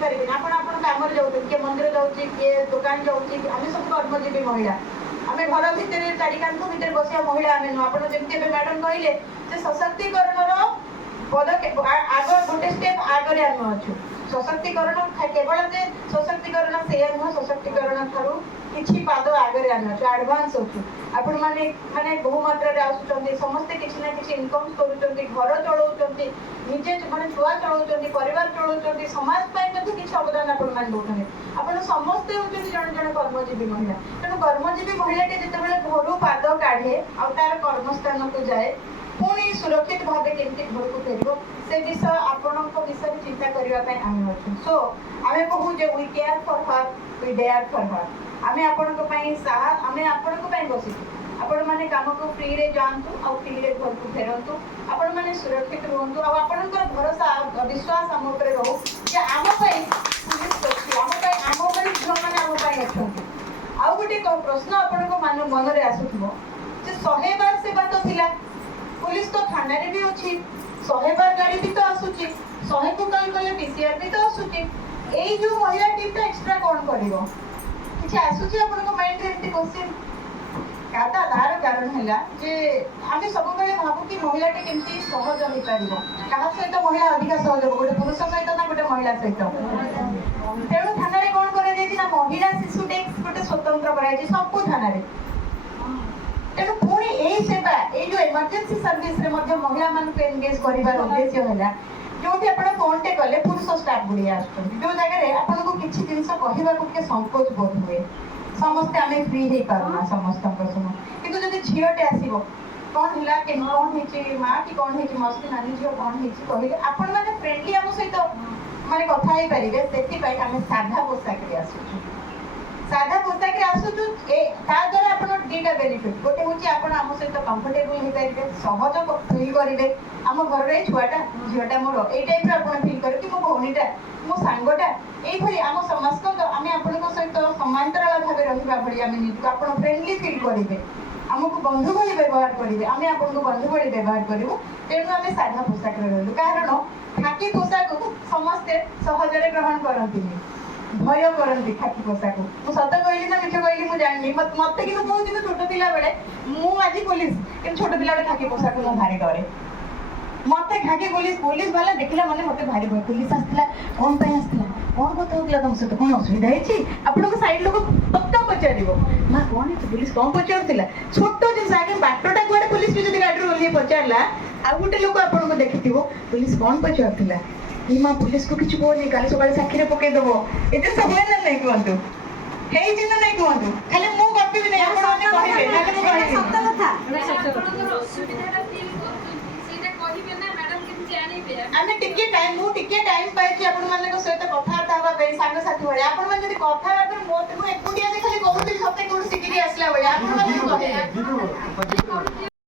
पारे आपण काम किए मंदिर जाऊँगी किए दुकान जाऊँगी आम सब कर्मजीवी महिला आम घर भितर चारि कांथ भितर बसिया महिला आम नुह आप मैडम कहले सशक्तिकरण पदक्षेप आग गोटे स्टेप आगे आम अच्छु सशक्तिकरण केवल जे सशक्तिकरण से नुह सशक्तिकरण ठारू किछि पाद आगे आम अच्छु एडवांस अच्छु आपण माने माने बहु मात्रा रे आसुचंती समस्त किछि ना किछि इनकम करूचंती घर चलाउचंती निजे माने छुआ चलाउचंती परिवार चलाउचंती समाज पय मध्ये किछि अवदान आपण मान दोथने आपण समस्त होचंती जण जण कर्मजीवी महिला तेणु कर्मजीवी महिला के जेतेबेले घरु पाद काढे आ तार कर्मस्थान को जाए पुणी सुरक्षित भावे केमती घर को फेरिबो से विषय आपणको विषय चिंता करबा पय आम अछि सो आमे कहू जे we care for her we dare for her आमे आपणको पय साहस आमे आपणको पय बसी आपण माने काम को फ्री रे जानतु आ फ्री रे घर को फेरंतु आपण माने सुरक्षित रहंतु आ आपणकर भरोसा विश्वास हम ऊपर रहू जे आम पय पुलिस अछि आम पय आम पय जो माने आम पय अछंती आ गोटे प्रश्न आपणको मन रे आसुथबो जे 100 बार से बात थिला पुलिस तो थाना रे भी अछि 100 बार गाड़ी भी तो आसुची 100 को कॉल करले पीसीआर भी तो आसुची एई जो महिला टीम तो एक्स्ट्रा कोन करिवो किछ आसुची आपनको माइंड रे एते क्वेश्चन काता तार कारण हैला जे आमे सब बेले भाबु कि महिला टे केमती सहज होई पारिबो कहा सहित महिला अधिक सहज हो गोटे पुरुष सहित ना गोटे महिला सहित तेणु थाना रे कोन करे जेति ना महिला शिशु डेस्क गोटे स्वतंत्र कराई जे सब थाना रे तेणु पुणी यही सेवा ये जो इमरजेंसी सर्विस रे मध्य महिला मान को एंगेज करिबार उद्देश्य हैला जोठी आपण फोन टे कले पुरुष स्टाफ गुड़िया आछन जो जगह रे आपण को किछि जिंस कहबा को के संकोच बोध हुए समस्त आमे फ्री हे पारुना समस्त को सुनो किंतु जदि झियोटे आसीबो कोन हिला के कोन हिची मां की कोन हिची मस्ती नानी झियो कोन हिची कहले आपण माने फ्रेंडली हम सहित माने कथा हे परिबे सेति पय आमे साधा पोशाक रे आसु साधा पोशाक रे आसु ता द्वारा आपण दीटा बेनिफिट गोटे होची आपण हम सहित कंफर्टेबल हे परिबे सहज फील करिवे हम घर रे छुआटा झियोटा मोर ए टाइप रे आपण फील करे कि मो भौनीटा मो सांगोटा एई भली हम समाज को आमे आपण को सहित समांतराल भाबे रहिबा भली आमे निजु आपण फ्रेंडली फील करिवे हमको बंधु भली व्यवहार करिवे आमे आपण को बंधु भली व्यवहार करिवो तेनु आमे साधा पोशाक रे रहलु कारण खाकी पोशाक को समस्त सहज रे ग्रहण करंती भय करंती खाकी पोशाक मु सत कहली ना मिछ कहली मु जानली मते कि मु दिन छोट पिला बेले मु आजि पुलिस कि छोट पिला बेले खाकी पोशाक मु भारी डरे मते खाकी पुलिस वाला देखला माने मते भारी भय पुलिस आस्थिला कोन पय आस्थिला कोन बत होतला तुम से कोन असुविधा हेची आपण को साइड लोग पक्का पचारिबो मा कोन है पुलिस कोन पचारतिला छोटो जे सागे बाटोटा कोडे पुलिस भी जदी गाडी रो लिए पचारला आ गुटे लोक आपण को देखिथिबो पुलिस कोन पचारतिला ई मा पुलिस को किछ बोली काले सकाळे साखी रे पके दबो एते सब ना नै कहंतु हेई जिन नै कहंतु खाली मु गपि भी नै आपण माने कहिबे नाले मु कहिबे सत्य कथा आपण असुविधा फील सीधा कहिबे ना मैडम किछ जानिबे आमे टिके टाइम पाइछि आपण माने को सहित कथा हबा बे संग साथी भले आपण माने जदी कथा हबा मो एकुटिया खाली कहउथि सत्य कोन सिखि आसला भले आपण माने कहे